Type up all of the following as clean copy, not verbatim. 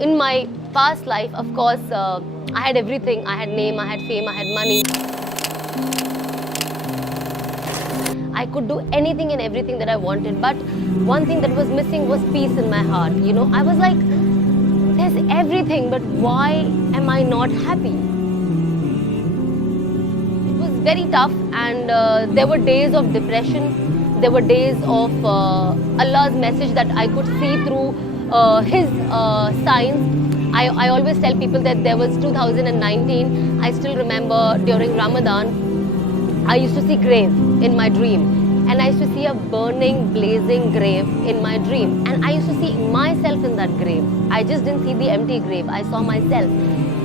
in my past life, of course, I had everything. I had name, I had fame, I had money. I could do anything and everything that I wanted. But one thing that was missing was peace in my heart. You know, I was like, there's everything, but why am I not happy? It was very tough, and there were days of depression. There were days of Allah's message that I could see through His signs. I always tell people that there was 2019. I still remember during Ramadan, I used to see grave in my dream, and I used to see a burning, blazing grave in my dream, and I used to see myself in that grave. I just didn't see the empty grave. I saw myself,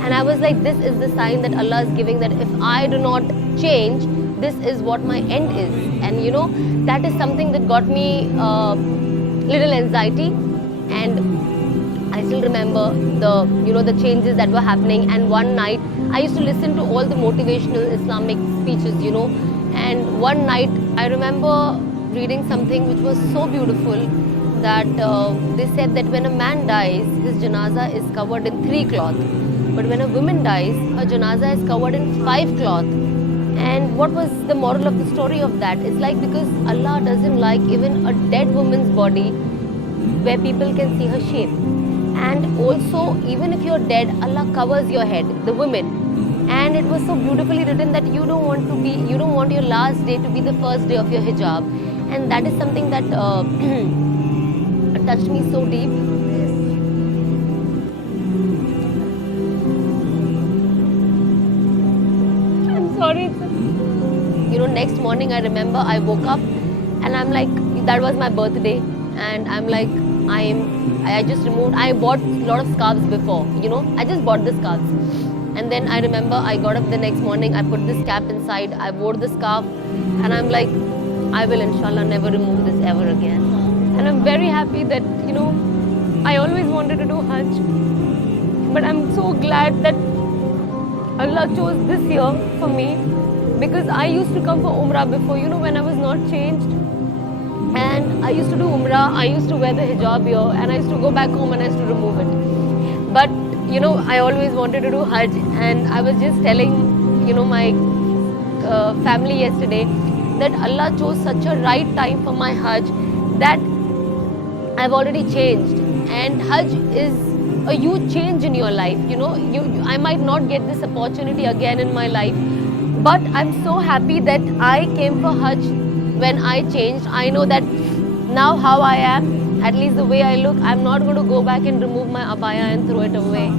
and I was like, this is the sign that Allah is giving, that if I do not change, this is what my end is. And you know, that is something that got me little anxiety. And I still remember the changes that were happening. And one night I used to listen to all the motivational Islamic speeches, and one night I remember reading something which was so beautiful, that they said that when a man dies, his janaza is covered in 3 cloth, but when a woman dies, her janaza is covered in 5 cloth. And what was the moral of the story of that? It's like, because Allah doesn't like even a dead woman's body where people can see her shape. And also, even if you're dead, Allah covers your head, the women. And it was so beautifully written that you don't want your last day to be the first day of your hijab. And that is something that touched me so deep. I'm sorry. Next morning I remember I woke up and I'm like, that was my birthday, and I'm like, I bought a lot of scarves before, I just bought the scarves. And then I remember I got up the next morning, I put this cap inside, I wore the scarf, and I'm like, I will inshallah never remove this ever again. And I'm very happy that, I always wanted to do Hajj, but I'm so glad that Allah chose this year for me, because I used to come for Umrah before, when I was not changed. And I used to do Umrah, I used to wear the hijab here, and I used to go back home and I used to remove it. But, I always wanted to do Hajj, and I was just telling, my family yesterday that Allah chose such a right time for my Hajj, that I've already changed. And Hajj is a huge change in your life. I might not get this opportunity again in my life, but I'm so happy that I came for Hajj when I changed. I know that now how I am, at least the way I look, I'm not going to go back and remove my abaya and throw it away.